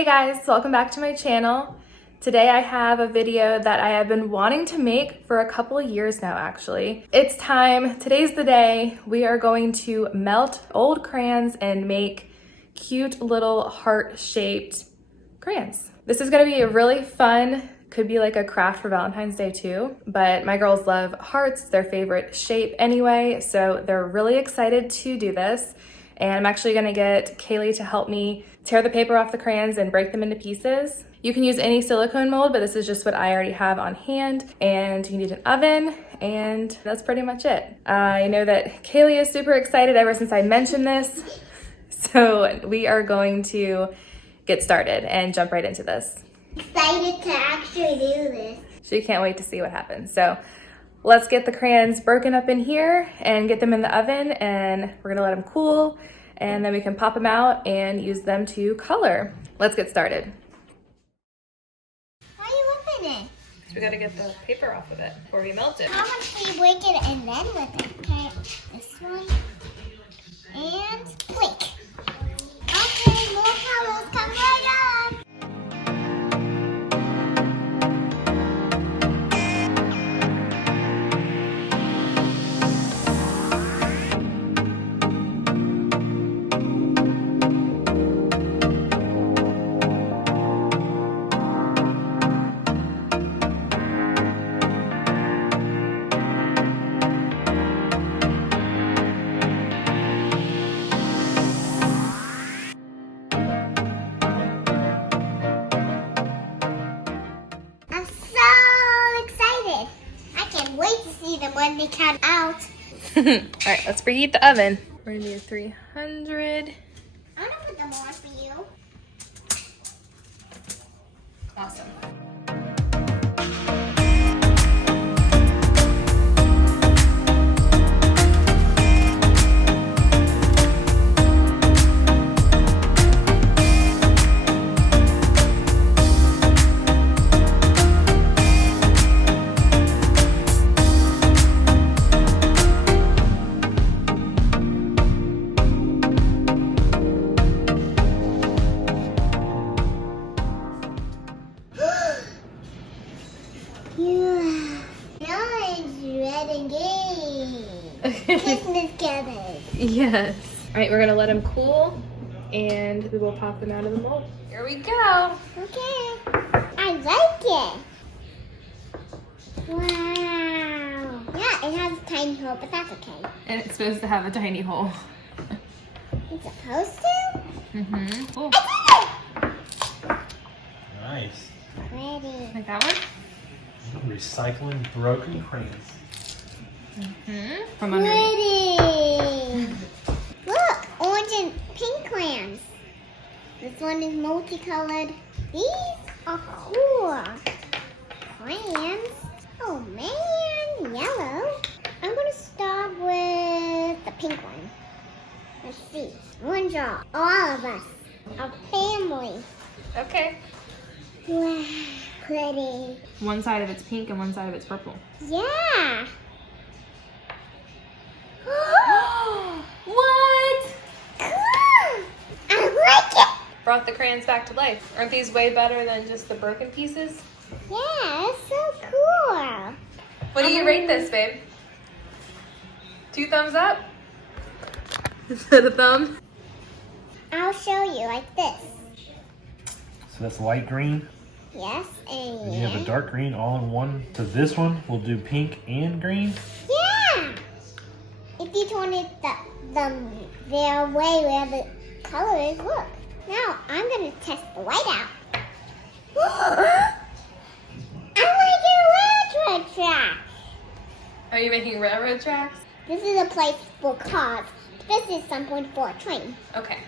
Hey guys, welcome back to my channel. Today I have a video that I have been wanting to make for a couple of years now actually. It's time, today's the day. We are going to melt old crayons and make cute little heart-shaped crayons. This is gonna be a really fun, could be like a craft for Valentine's Day too, but my girls love hearts, their favorite shape anyway, so they're really excited to do this. And I'm actually gonna get Kaylee to help me tear the paper off the crayons and break them into pieces. You can use any silicone mold, but this is just what I already have on hand. And you need an oven, and that's pretty much it. I know that Kaylee is super excited ever since I mentioned this. So we are going to get started and jump right into this. Excited to actually do this. She can't wait to see what happens. So let's get the crayons broken up in here and get them in the oven, and we're gonna let them cool, and then we can pop them out and use them to color. Let's get started. Why are you whipping it? We gotta get the paper off of it before we melt it. How much do you break it and then whip it? Okay, this one. And click. Okay, more colors come right up. I'm so excited. I can't wait to see them when they come out. All right, let's preheat the oven. We're gonna do 300. I'm gonna put them on for you. Awesome. Yeah. Now it's red and green. Christmas colors. Yes. All right, we're gonna let them cool, and we will pop them out of the mold. Here we go. Okay. I like it. Wow. Yeah, it has a tiny hole, but that's okay. And it's supposed to have a tiny hole. It's supposed to? Mm-hmm. Cool. I Nice. did it! Ready. Like that one? Recycling broken crayons. Mm-hmm. From underneath. Ready. Look, orange and pink crayons. This one is multicolored. These are cool. Crayons. Oh man, yellow. I'm gonna start with the pink one. Let's see. One draw. All of us. Our family. Okay. Wow. Pretty. One side of it's pink and one side of it's purple. Yeah. What? Cool. I like it. Brought the crayons back to life. Aren't these way better than just the broken pieces? Yeah, it's so cool. What do you rate this, babe? 2 thumbs up? Is that a thumb? I'll show you like this. So that's light green. Yes, and And you have a dark green all in one. So this one we'll do pink and green. yeah. If you turn it their way where the color is, look. Now I'm gonna test the white out. I like a railroad track. Are you making railroad tracks? This is a place for cars. This is something for a train. Okay.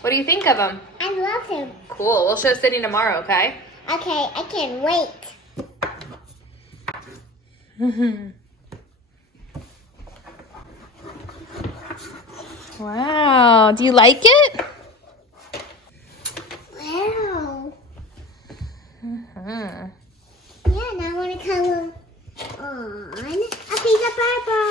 What do you think of them? I love him. Cool. We'll show Sydney tomorrow, okay? Okay, I can't wait. Wow. Do you like it? Wow. Uh-huh. Yeah, now I want to color on a piece of paper.